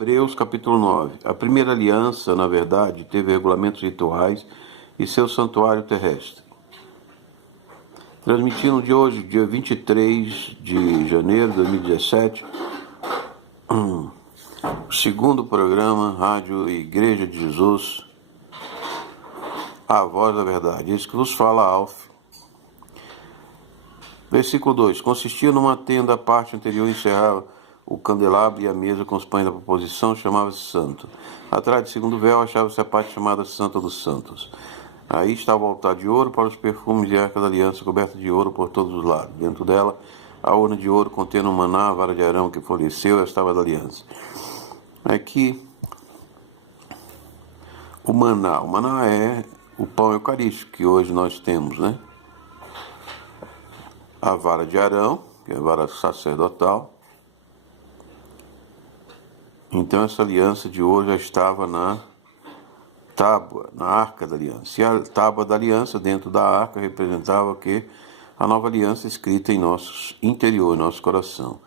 Hebreus capítulo 9. A primeira aliança, na verdade, teve regulamentos rituais e seu santuário terrestre. Transmitindo de hoje, dia 23 de janeiro de 2017, o segundo programa, Rádio Igreja de Jesus, a voz da verdade. Isso que vos fala, Alf. Versículo 2. Consistia numa tenda, a parte anterior encerrava o candelabro e a mesa com os pães da proposição, chamava-se santo. Atrás do segundo véu achava-se a parte chamada Santa dos Santos. Aí estava o altar de ouro para os perfumes e a arca da aliança coberta de ouro por todos os lados. Dentro dela, a urna de ouro contendo o maná, a vara de Arão que floresceu, estava da aliança. Aqui, o maná é o pão eucarístico que hoje nós temos, né? A vara de Arão, que é a vara sacerdotal. Então essa aliança de ouro já estava na tábua, na arca da aliança. E a tábua da aliança dentro da arca representava que a nova aliança escrita em nosso interior, em nosso coração.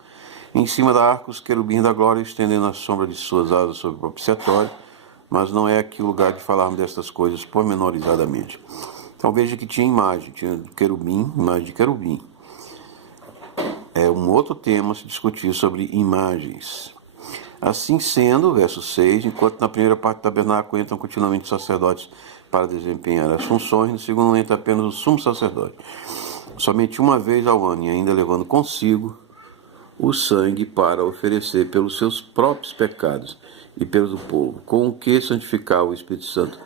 Em cima da arca, os querubins da glória estendendo a sombra de suas asas sobre o propiciatório, mas não é aqui o lugar de falarmos destas coisas pormenorizadamente. Então veja que tinha imagem, tinha querubim, imagem de querubim. É um outro tema se discutir sobre imagens. Assim sendo, verso 6, enquanto na primeira parte do tabernáculo entram continuamente sacerdotes para desempenhar as funções, no segundo entra apenas o sumo sacerdote, somente uma vez ao ano, e ainda levando consigo o sangue para oferecer pelos seus próprios pecados e pelos do povo, com o que santificava o Espírito Santo,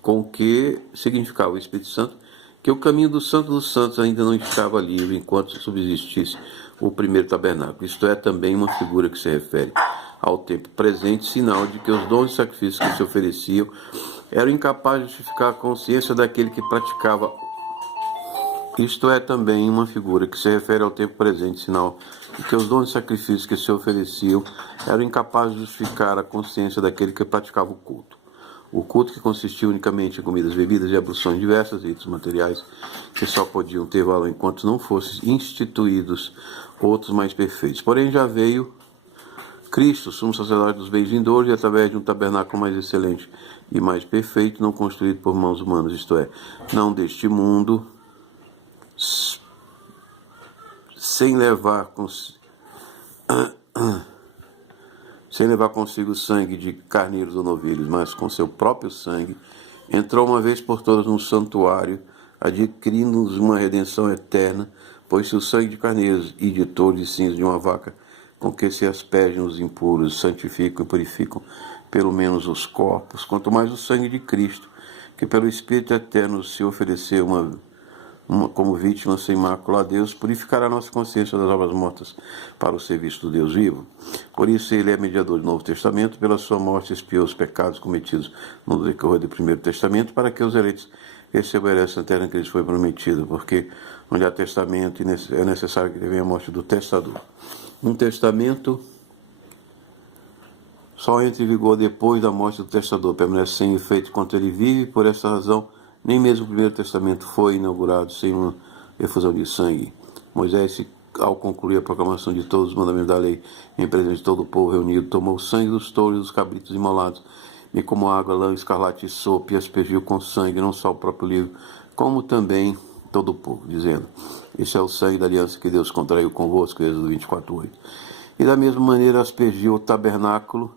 com o que significava o Espírito Santo, que o caminho do Santo dos Santos ainda não estava livre enquanto subsistisse o primeiro tabernáculo. Isto é também uma figura que se refere ao tempo presente, sinal de que os dons e sacrifícios que se ofereciam eram incapazes de justificar a consciência daquele que praticava. Isto é também uma figura que se refere ao tempo presente, sinal de que os dons e sacrifícios que se ofereciam eram incapazes de justificar a consciência daquele que praticava o culto. O culto, que consistia unicamente em comidas, bebidas e abluções diversas, ritos materiais que só podiam ter valor enquanto não fossem instituídos outros mais perfeitos. Porém, já veio Cristo, sumo sacerdote dos bens vindouros, e através de um tabernáculo mais excelente e mais perfeito, não construído por mãos humanas, isto é, não deste mundo, sem levar consigo o sangue de carneiros ou novilhos, mas com seu próprio sangue, entrou uma vez por todas no santuário, adquirindo-nos uma redenção eterna, pois se o sangue de carneiros e de touros e cinza de uma vaca, com que se aspergem os impuros, santificam e purificam pelo menos os corpos, quanto mais o sangue de Cristo, que pelo Espírito eterno se ofereceu como vítima sem mácula a Deus, purificará a nossa consciência das obras mortas para o serviço do Deus vivo. Por isso ele é mediador do Novo Testamento, pela sua morte expiou os pecados cometidos no decorrer do Primeiro Testamento, para que os eleitos recebam a herança eterna que lhes foi prometida, porque onde há testamento é necessário que venha a morte do testador. Um testamento só entra em vigor depois da morte do testador, permanece sem efeito enquanto ele vive. Por essa razão, nem mesmo o Primeiro Testamento foi inaugurado sem uma efusão de sangue. Moisés, ao concluir a proclamação de todos os mandamentos da lei, em presença de todo o povo reunido, tomou o sangue dos touros e dos cabritos imolados, e como água, lã, escarlate e sopo, e aspergiu com sangue não só o próprio livro, como também todo o povo, dizendo: esse é o sangue da aliança que Deus contraiu convosco, Êxodo 24:8. E da mesma maneira aspergiu o tabernáculo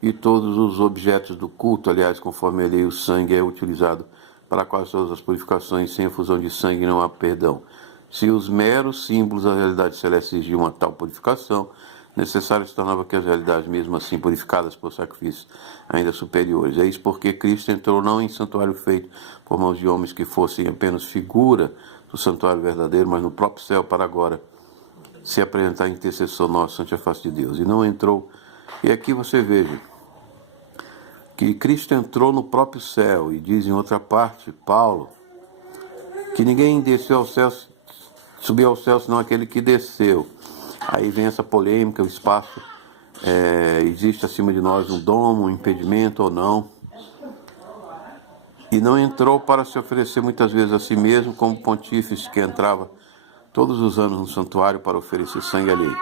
e todos os objetos do culto. Aliás, conforme a lei, o sangue é utilizado para quase todas as purificações. Sem efusão de sangue não há perdão. Se os meros símbolos da realidade celeste exigiam uma tal purificação, necessário se tornava que as realidades, mesmo assim purificadas por sacrifícios ainda superiores. É isso porque Cristo entrou não em santuário feito por mãos de homens que fossem apenas figura do santuário verdadeiro, mas no próprio céu, para agora se apresentar intercessor nosso ante a face de Deus. E não entrou. E aqui você veja que Cristo entrou no próprio céu, e diz em outra parte, Paulo, que ninguém desceu ao céu, subiu ao céu, senão aquele que desceu. Aí vem essa polêmica, o espaço, existe acima de nós um domo, um impedimento ou não. E não entrou para se oferecer muitas vezes a si mesmo, como pontífice que entrava todos os anos no santuário para oferecer sangue alheio.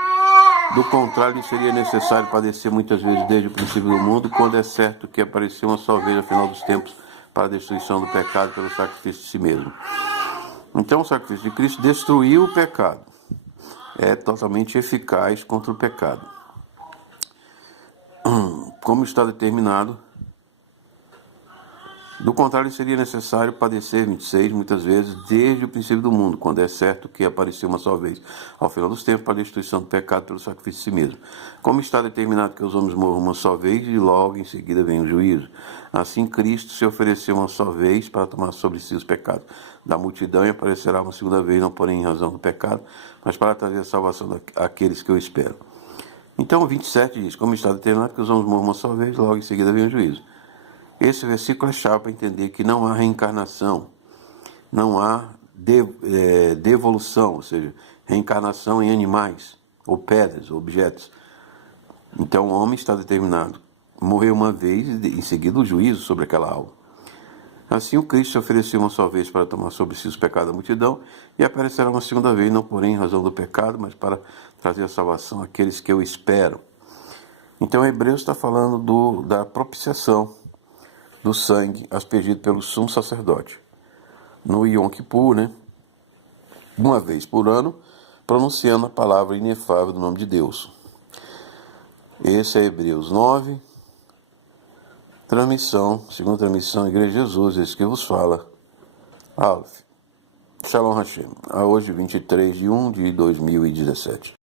Do contrário, seria necessário padecer muitas vezes desde o princípio do mundo, quando é certo que apareceu uma só vez ao final dos tempos para a destruição do pecado pelo sacrifício de si mesmo. Então o sacrifício de Cristo destruiu o pecado. É totalmente eficaz contra o pecado. Como está determinado, do contrário, seria necessário padecer 26, muitas vezes, desde o princípio do mundo, quando é certo que apareceu uma só vez, ao final dos tempos, para a destruição do pecado pelo sacrifício de si mesmo. Como está determinado que os homens morram uma só vez e logo em seguida vem o juízo. Assim, Cristo se ofereceu uma só vez para tomar sobre si os pecados da multidão e aparecerá uma segunda vez, não porém em razão do pecado, mas para trazer a salvação daqueles que o esperam. Então, o 27 diz, como está determinado que os homens morram uma só vez, logo em seguida vem o juízo. Esse versículo é chave para entender que não há reencarnação, não há devolução, ou seja, reencarnação em animais, ou pedras, ou objetos. Então o homem está determinado a morrer uma vez e em seguida o juízo sobre aquela alma. Assim o Cristo se ofereceu uma só vez para tomar sobre si os pecados da multidão e aparecerá uma segunda vez, não porém em razão do pecado, mas para trazer a salvação àqueles que o esperam. Então Hebreus está falando da propiciação do sangue aspergido pelo sumo sacerdote no Yom Kippur, né? Uma vez por ano, pronunciando a palavra inefável do nome de Deus. Esse é Hebreus 9, segunda transmissão, Igreja de Jesus, esse que vos fala. Aleph. Shalom Hashem. A hoje, 23 de 1 de 2017.